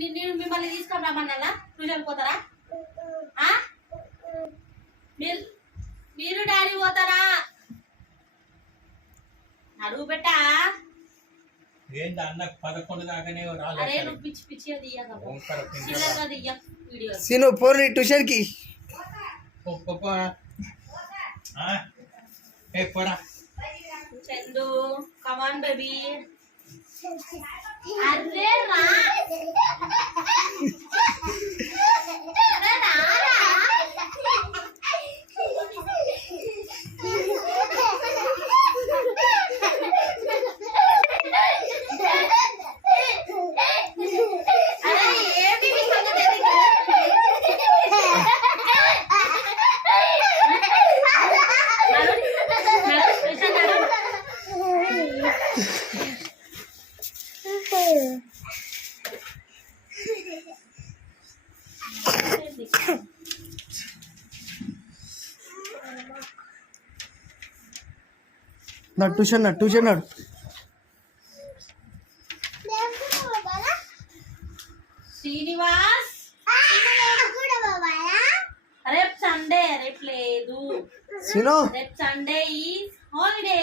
నేను మిమ్మల్ని తీసుకొని రమ్మన్నా ట్యూషన్ పోతారా? మీరు డాడీ పోతారా? అడుగు పెట్టా. ఏంటి అన్న 11 దాకానే రాలేదు. అరే నువ్వు పిచ్చి పిచ్చిగా తీయక వీడియో సీను పోనీ ట్యూషన్ కి. Chandu come on baby. అరే రా నా ట్యూషన్ నాడు శ్రీనివాస్. రేపు సండే, రేపు లేదు. సీను రేపు సండే ఈజ్ హాలిడే.